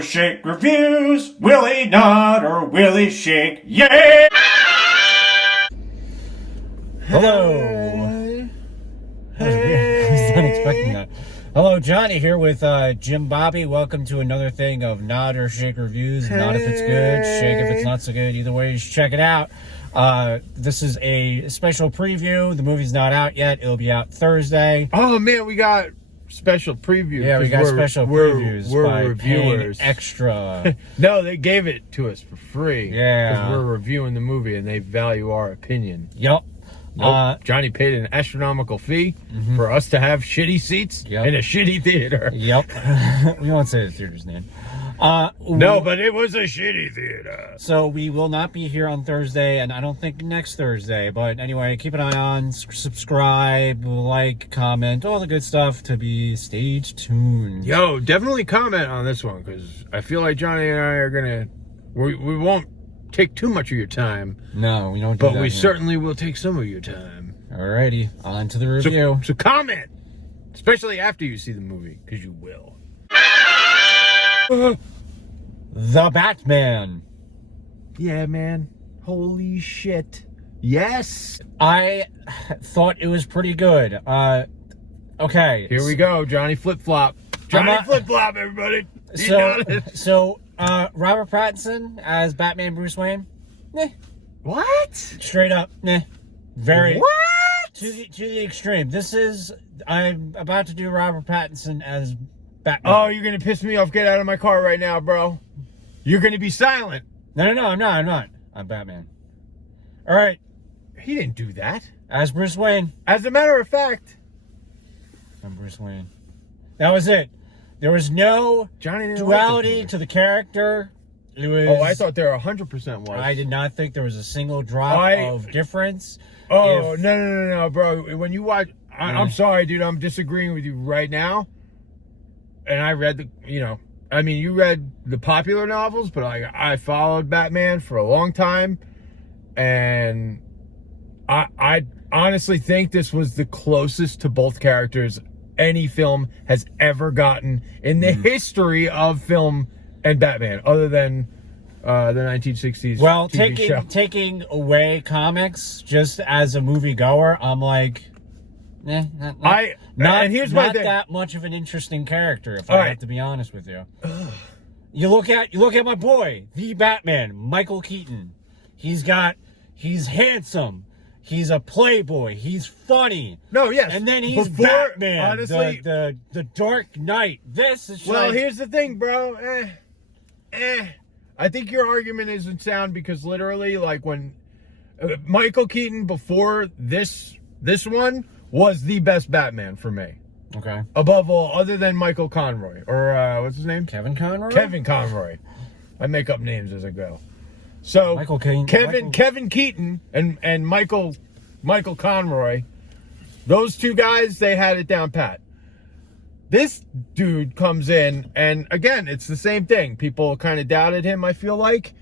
or Shake Reviews. Will he nod or will he shake? Yeah! Hello. Hey. I was not expecting that. Hello, Johnny here with Jim Bobby. Welcome to another thing of Nod or Shake Reviews. Hey. Nod if it's good, shake if it's not so good. Either way, you should check it out. This is a special preview. The movie's not out yet. It'll be out Thursday. Oh, man, we got special previews. Yeah, we got special previews. We're reviewers. Extra. No, they gave it to us for free. Yeah. Because we're reviewing the movie and they value our opinion. Yep. Nope. Johnny paid an astronomical fee for us to have shitty seats in a shitty theater. Yep. We won't say the theater's name. No, but it was a shitty theater. So we will not be here on Thursday, and I don't think next Thursday. But anyway, keep an eye on, subscribe, like, comment, all the good stuff to be stay tuned. Yo, definitely comment on this one, because I feel like Johnny and I are going to... We won't take too much of your time. No, we don't do that. But we certainly will take some of your time. Alrighty, on to the review. So comment, especially after you see the movie, because you will. The Batman. Yeah, man. Holy shit. Yes. I thought it was pretty good. Okay. Here we go, Johnny Flip Flop. Johnny Flip Flop, everybody. So Robert Pattinson as Batman Bruce Wayne. What? Straight up. Very. What? To the extreme. I'm about to do Robert Pattinson as Batman. Oh, you're gonna piss me off. Get out of my car right now, bro. You're gonna be silent. No, I'm not. I'm Batman. All right. He didn't do that. As Bruce Wayne. As a matter of fact, I'm Bruce Wayne. That was it. There was no duality to the character. It was. Oh, I thought there 100% was. I did not think there was a single drop of difference. Oh, no, bro. When you watch, I'm sorry, dude. I'm disagreeing with you right now. And I read you read the popular novels, but I followed Batman for a long time, and I honestly think this was the closest to both characters any film has ever gotten in the history of film and Batman, other than the 1960s. Well, TV show. taking away comics just as a moviegoer, I'm like, and here's my thing. That much of an interesting character, if I have to be honest with you. You look at my boy, the Batman, Michael Keaton. He's handsome. He's a playboy. He's funny. No, yes. And then he's Batman. Honestly, the Dark Knight. This is here's the thing, bro. I think your argument isn't sound because literally, like when Michael Keaton before this one was the best Batman for me. Okay. Above all, other than Michael Conroy or what's his name? Kevin Conroy. Kevin Conroy. I make up names as I go. So Kevin Keaton and Michael Conroy, those two guys, they had it down pat. This dude comes in, and again, it's the same thing. People kind of doubted him, I feel like.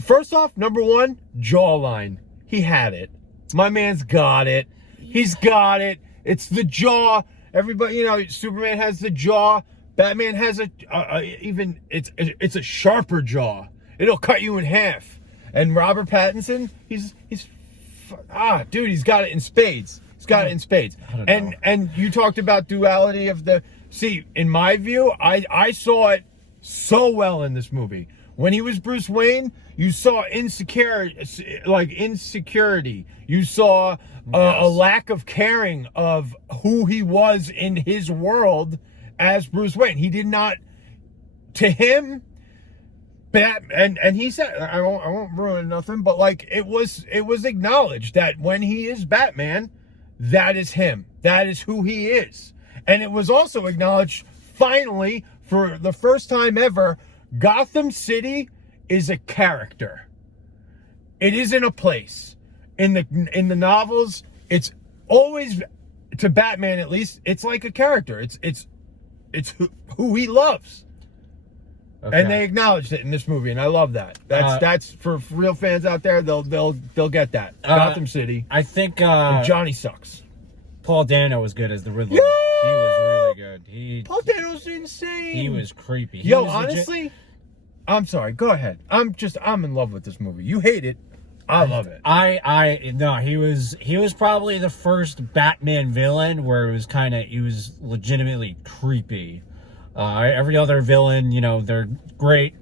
First off, number one, jawline. He had it. My man's got it. He's got it. It's the jaw. Everybody, Superman has the jaw. Batman has it's a sharper jaw. It'll cut you in half. And Robert Pattinson, he's got it in spades. He's got it in spades. And you talked about duality of in my view, I saw it so well in this movie. When he was Bruce Wayne, you saw insecurity. You saw a lack of caring of who he was in his world as Bruce Wayne. He did not, to him, and he said, I won't ruin nothing, but it was acknowledged that when he is Batman, that is him. That is who he is. And it was also acknowledged, finally, for the first time ever, Gotham City is a character. It isn't a place. In the novels, it's always, to Batman at least, it's like a character. It's who he loves. Okay. And they acknowledged it in this movie, and I love that. That's for real fans out there. They'll get that. Gotham City. I think Johnny sucks. Paul Dano was good as the Riddler. He was really good. Paul Dano's insane. He was creepy. Yo, was legit- honestly, I'm sorry. Go ahead. I'm in love with this movie. You hate it. I love it. No, he was probably the first Batman villain where he was legitimately creepy. Every other villain, they're great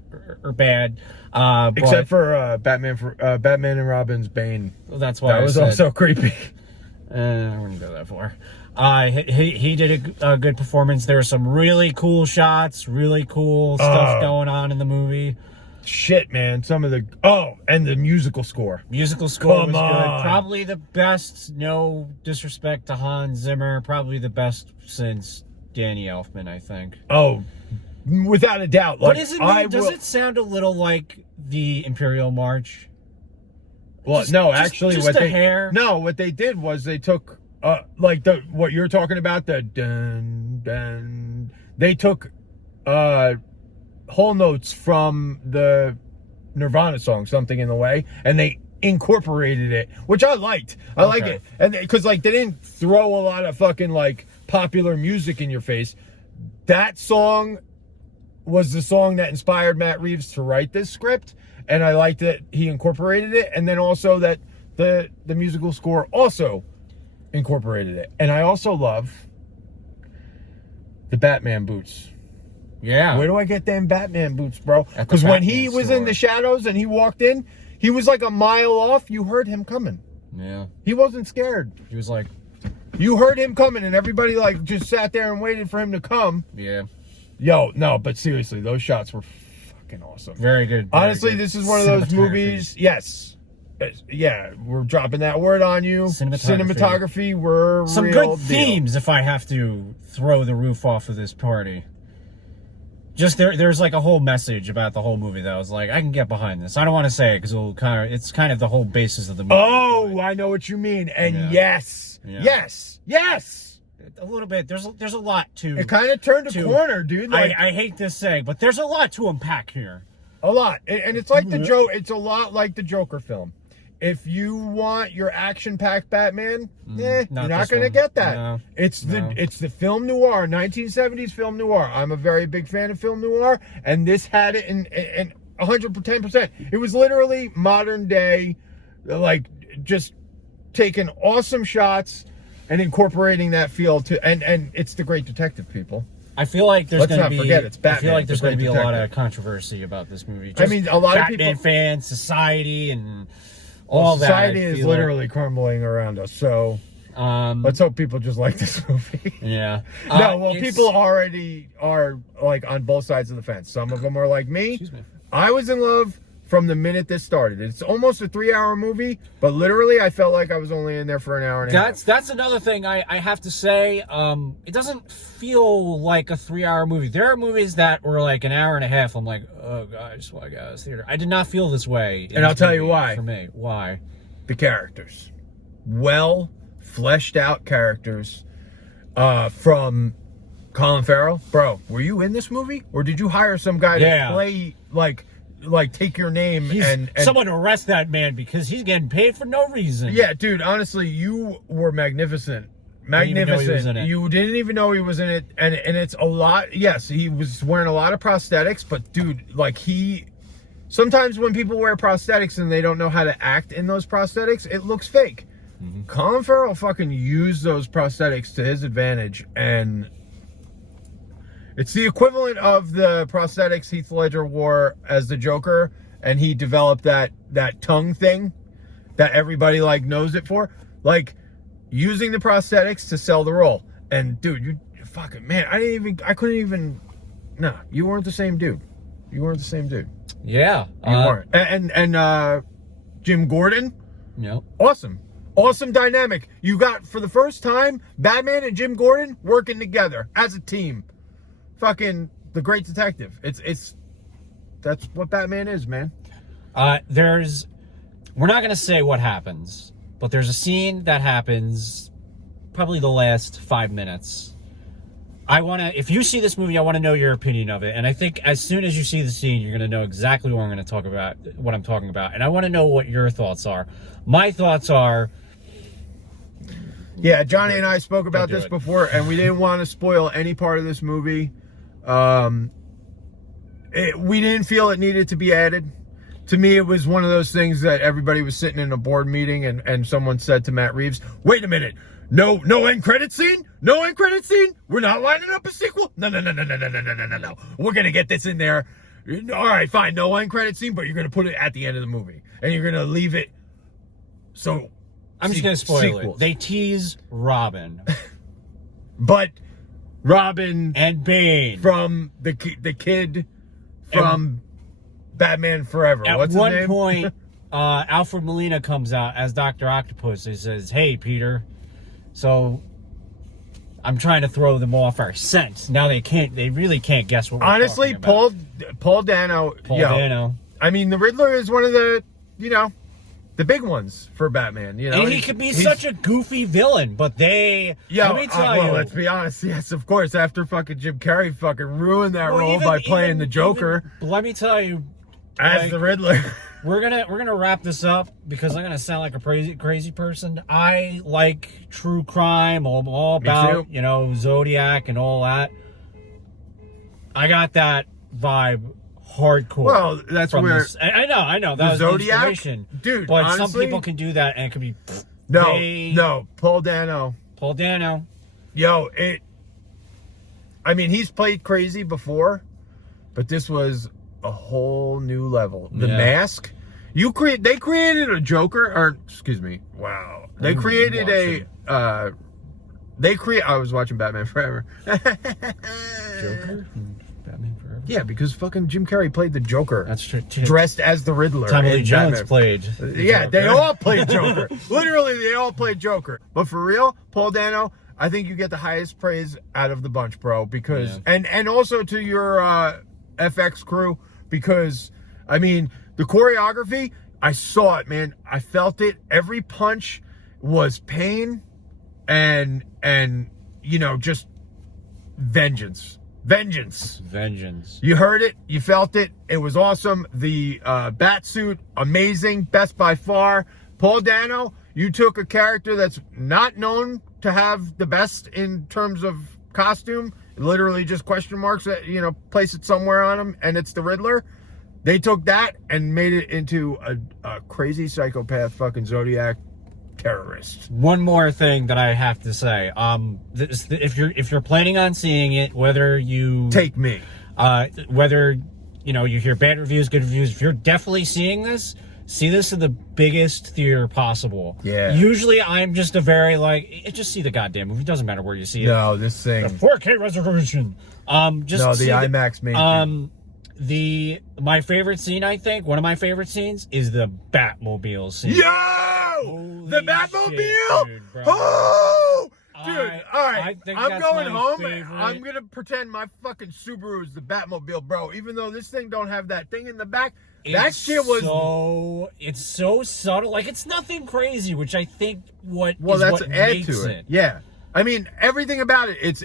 or bad. Except for Batman and Robin's Bane. That's why that was also creepy. I wouldn't go that far. He did a good performance. There were some really cool shots, really cool stuff going on in the movie. Shit, man. Some of the and the musical score. Musical score Come was on. good. Probably the best. No disrespect to Hans Zimmer. Probably the best since Danny Elfman, I think. Oh, without a doubt. Like, But does it sound a little like the Imperial March? Well, actually, just a hair. No, what they did was they took what you're talking about, the dun dun. They took whole notes from the Nirvana song "Something in the Way" and they incorporated it, which I liked. I like it, and because they didn't throw a lot of fucking popular music in your face. That song was the song that inspired Matt Reeves to write this script, and I liked that he incorporated it, and then also that the musical score also incorporated it. And I also love the Batman boots. Yeah. Where do I get them Batman boots, bro? At the Because when he Batman was store. in the shadows and he walked in, he was like a mile off. You heard him coming. Yeah. He wasn't scared. He was like, You heard him coming, and everybody just sat there and waited for him to come. yeah. Yo, no, but seriously, those shots were fucking awesome. Very good. Honestly, this is one of those movies. Yes. Yeah, we're dropping that word on you. Cinematography, we're some real good themes, if I have to throw the roof off of this party. Just there's a whole message about the whole movie that I was like, I can get behind this. I don't want to say it because it's kind of the whole basis of the movie. Oh, I know what you mean. And yes, a little bit. There's a lot to. It kind of turned a corner, dude. I hate this saying, but there's a lot to unpack here. A lot, and it's like It's a lot like the Joker film. If you want your action-packed Batman, you're not going to get that. No, it's the film noir, 1970s film noir. I'm a very big fan of film noir, and this had it in 110%. It was literally modern day, just taking awesome shots and incorporating that feel and it's the Great Detective, people. I feel like there's going to be. Forget it's Batman. I feel like there's going to be a lot of Detective. controversy about this movie. I mean, a lot of Batman people, fans, society, and all that. Society is literally crumbling around us. So let's hope people just like this movie. Yeah. People already are on both sides of the fence. Some of them are like me. Excuse me. I was in love from the minute this started. It's almost a 3-hour movie, but literally I felt like I was only in there for an hour and a half. That's another thing I have to say. It doesn't feel like a 3-hour movie. There are movies that were like an hour and a half. I'm like, oh god, I just want to get out of this theater. I did not feel this way. And I'll tell you why. For me, why? The characters, well fleshed out characters, from Colin Farrell. Bro, were you in this movie, or did you hire some guy to play take your name and someone arrest that man because he's getting paid for no reason? Yeah, dude, honestly, you were magnificent. You didn't even know he was in it, and it's a lot. Yes, he was wearing a lot of prosthetics, but dude, sometimes when people wear prosthetics and they don't know how to act in those prosthetics, it looks fake. Mm-hmm. Colin Farrell fucking used those prosthetics to his advantage, and it's the equivalent of the prosthetics Heath Ledger wore as the Joker, and he developed that tongue thing that everybody knows it for. Using the prosthetics to sell the role. And dude, you fucking man, you weren't the same dude. Yeah. You weren't. And Jim Gordon. Yep. Awesome dynamic. You got, for the first time, Batman and Jim Gordon working together as a team. Fucking the Great Detective. That's what Batman is, man. We're not gonna say what happens, but there's a scene that happens probably the last 5 minutes. If you see this movie, I want to know your opinion of it. And I think as soon as you see the scene, you're going to know exactly what I'm talking about. And I want to know what your thoughts are. My thoughts are, Yeah, Johnny and I spoke about do this it. before, and we didn't want to spoil any part of this movie. We didn't feel it needed to be added. To me, it was one of those things that everybody was sitting in a board meeting, and someone said to Matt Reeves, "Wait a minute, no end credit scene? No end credit scene? We're not lining up a sequel? No. We're gonna get this in there. All right, fine, no end credit scene, but you're gonna put it at the end of the movie, and you're gonna leave it so." I'm just going to spoil sequels. it. They tease Robin But Robin and Bane. from the kid from Batman Forever. At What's his one name? point, Alfred Molina comes out as Dr. Octopus. He says, "Hey, Peter." So I'm trying to throw them off our scent. Now they really can't guess what we're Honestly, talking about. Paul Dano. Paul yo, Dano. I mean, the Riddler is one of the, the big ones for Batman. And he could be such a goofy villain, but let me tell you. Let's be honest. Yes, of course. After fucking Jim Carrey fucking ruined that Well, role by playing the Joker Let me tell you, as like, the Riddler. we're gonna wrap this up because I'm gonna sound like a crazy person. I like true crime, all about too. Zodiac and all that. I got that vibe hardcore. Well, that's from where this. I know that was the Zodiac? inspiration, Dude, But some honestly, people can do that and it could be no, Paul Dano. Paul Dano. Yo, I mean, he's played crazy before, but this was a whole new level. The Yeah. Mask. They created a Joker, or excuse me. Wow. They created I was watching Batman Forever. Joker. Batman Forever. Yeah, because fucking Jim Carrey played the Joker. That's true. Dressed as the Riddler. Tommy Lee in Jones Batman. played. Yeah, they Joker. all played Joker. Literally, they all played Joker. But for real, Paul Dano, I think you get the highest praise out of the bunch, bro. Because and also to your FX crew, because I mean the choreography, I saw it, man. I felt it. Every punch was pain, and just vengeance. You heard it. You felt it. It was awesome. The bat suit, amazing. Best by far. Paul Dano, you took a character that's not known to have the best in terms of costume. Literally just question marks that, place it somewhere on him, and it's the Riddler. They took that and made it into a crazy psychopath fucking Zodiac terrorist. One more thing that I have to say. If you're planning on seeing it, whether you Take me. whether you hear bad reviews, good reviews, if you're definitely seeing this, see this in the biggest theater possible. Yeah. Usually I'm just just see the goddamn movie. It doesn't matter where you see it. No, this thing. 4K resolution. Just No, see the IMAX main. My favorite scene, I think, one of my favorite scenes is the Batmobile scene. Yo! The Holy Batmobile? shit, dude, bro. Oh! Dude, I alright. think I'm that's going my home. favorite. I'm gonna pretend my fucking Subaru is the Batmobile, bro. Even though this thing don't have that thing in the back. That shit was it's so subtle. Like, it's nothing crazy, which I think what that's add makes to it. Yeah. I mean, everything about it,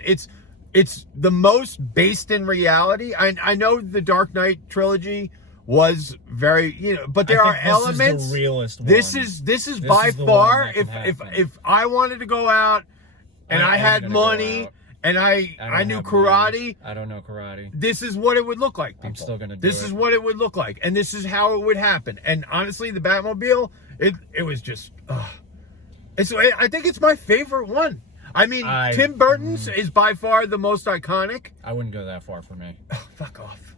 it's the most based in reality. I know the Dark Knight trilogy was very, but there are elements. Is the realest one. This is by far, if I wanted to go out and I had money and I knew karate. I don't know karate. This is what it would look like. People. I'm still gonna do This it. is what it would look like, and this is how it would happen. And honestly, the Batmobile, it was just. I think it's my favorite one. I mean, Tim Burton's is by far the most iconic. I wouldn't go that far for me. Oh, fuck off.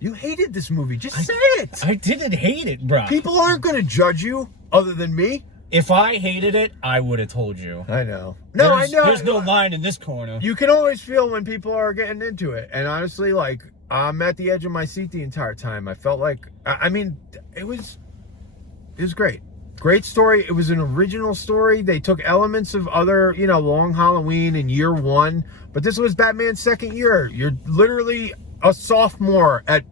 You hated this movie. Just say it. I didn't hate it, bro. People aren't going to judge you other than me. If I hated it, I would have told you. I know. No, I know. There's no line in this corner. You can always feel when people are getting into it. And honestly, like, I'm at the edge of my seat the entire time. I felt like, it was great. Great story. It was an original story. They took elements of other, Long Halloween and Year One. But this was Batman's second year. You're literally a sophomore at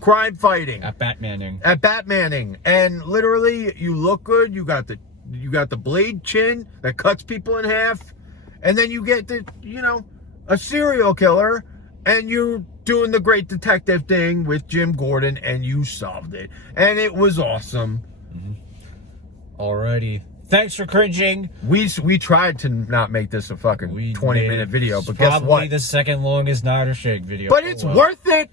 crime fighting. At Batmaning. And literally, you look good. You got the blade chin that cuts people in half. And then you get a serial killer. And you're doing the great detective thing with Jim Gordon. And you solved it. And it was awesome. Alrighty. Thanks for cringing. We tried to not make this a fucking 20-minute video, but guess probably what? the second longest Nod or Shake video. But it's worth it.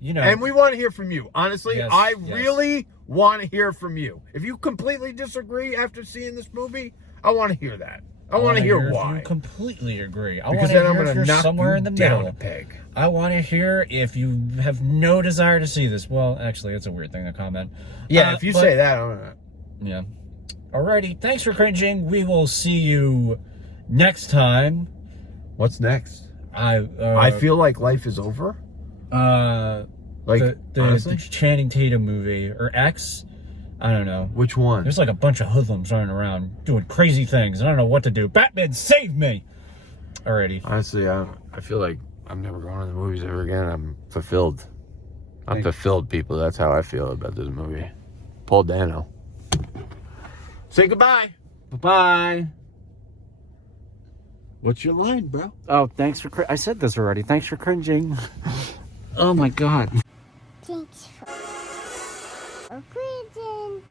You know. And we want to hear from you. Honestly, Yes, I yes. really want to hear from you. If you completely disagree after seeing this movie, I want to hear that. I want to hear if why. You completely agree. I Because want to then I'm hear going if to you're knock somewhere you in the down middle. a peg. I want to hear if you have no desire to see this. Well, actually, it's a weird thing to comment. Yeah, if you but- say that, I'm gonna... Yeah. Alrighty. Thanks for cringing. We will see you next time. What's next? I feel like life is over. Like, the honestly? Channing Tatum movie or X. I don't know. Which one? There's like a bunch of hoodlums running around doing crazy things. I don't know what to do. Batman, save me! Alrighty. Honestly, I feel like I'm never going to the movies ever again. I'm fulfilled. I'm fulfilled, people. That's how I feel about this movie. Paul Dano. Say goodbye. Bye-bye. What's your line, bro? Oh, thanks for... I said this already. Thanks for cringing. Oh, my God. Thanks for cringing.